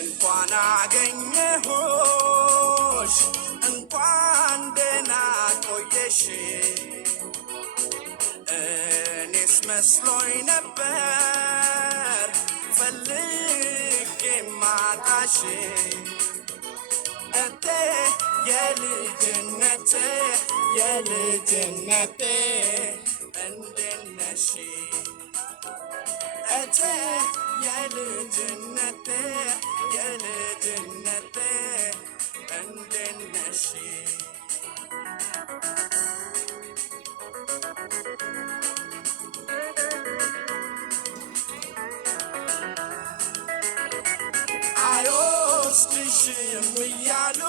እንኳን አገኘሁሽ እንኳን ደህና ቆየሽ እኔስ መስሎኝ ነበር ፈልጌ ማጣሽ እቴ የልጅነቴ እንዴት ነሽ እቴ የልጅነቴ እንዴት ነሽ አይወስድሽም እያሉ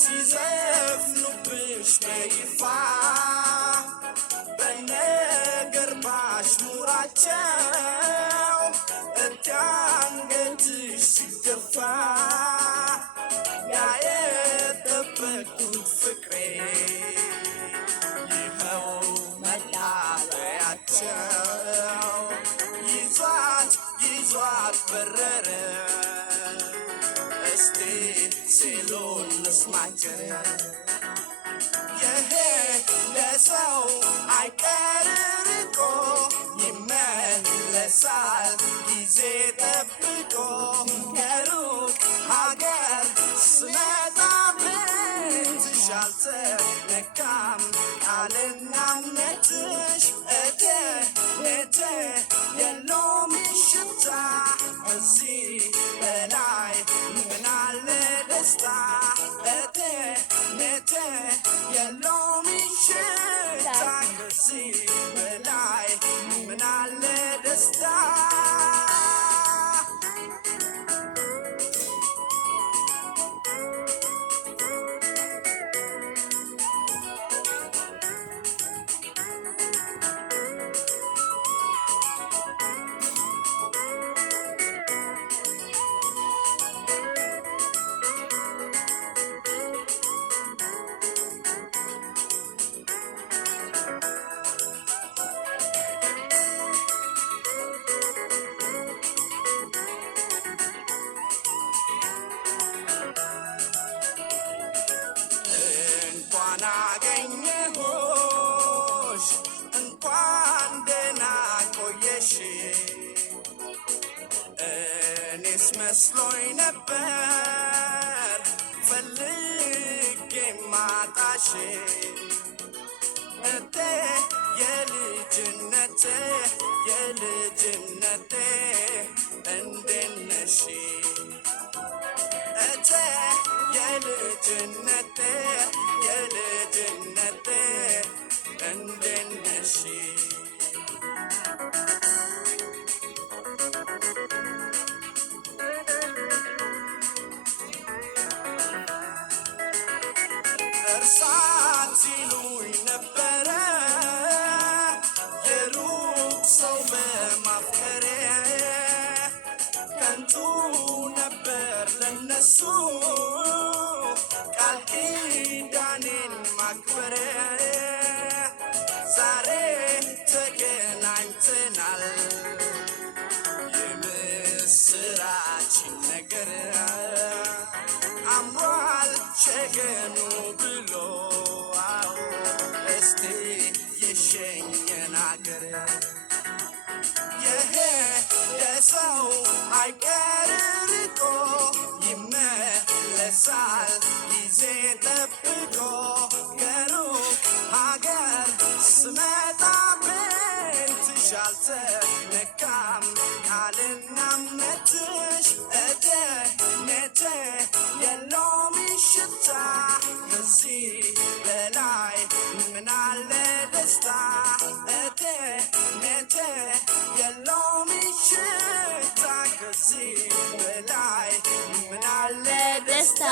ሲዘፍኑብሽ በይፋ በነገር ባሽሙራቸው እቴ አንገትሽ ሲደፋ ያ የጠበቅኩት ፍቅሬ ይኸው መጣሪያቸው ይዟት በረረ እስቲ ሲሉን ልስማቸው ይሄ ለሰው አይቀር ርቆ ይመለሳል ጊዜ ጠብቆ ከሩቅ ሀገር ስመጣ ቤትሽ አልተነካም ቃልና እምነትሽ እቴ የሎሚ ሽታ ከዚህ በላይ ምን አለ ደስታ እቴ የሎሚ ሽታ ከዚህ በላይ ምን አለ ደስታ እንኳን አገኘሁሽ እንኳን ደህና ቆየሽ እኔስ መስሎኝ ነበር ፈልጌ ማጣሽ እቴ የልጅነቴ እንዴት ነሽ እቴ የልጅነቴ እንዴት ነሽ እርሳት ሲሉኝ ነበረ የሩቅ ሰው በማፍቀሬ ከንቱ ነበር ለነሱ ቃል ኪዳኔን ማክበሬ ዛሬ ተገናኝተናል የምስራች ነገር አምሯል ሸገኑ ብሎ እስቲ ይሸኘን አገር ይሄ ለሰው አይቀር ርቆ ይመለሳል ጊዜ ጠብቆ ከሩቅ ሀገር ስመጣ ቤትሽ አልተነካም ቃልና እምነትሽ እቴ የሎሚ ሽታ ከዚህ በላይ ምን አለ ደስታ እቴ ደስታ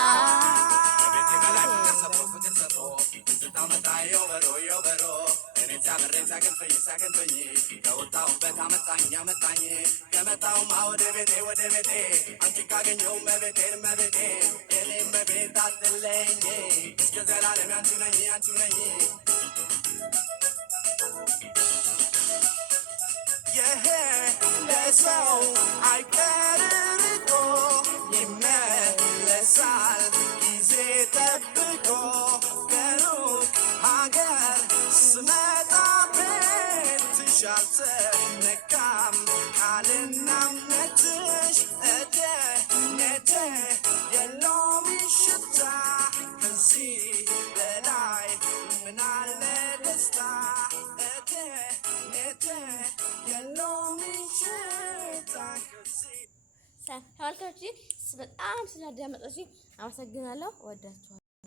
ለሰው አይቀርርቆ ይመለሳል ጊዜ ጠብቆ ከሩቅ ሀገር ስመጣ ቤትሽ አልተነካም ቃልና እምነትሽ እደነደ የሎሚ ሽታ ከዚህ በላይ ምናለ ደስታ እደነደ የሎሚ ሽታ ተመልካቾቼ በጣም ስላዳመጣችሁኝ አመሰግናለሁ። ወዳችኋለሁ።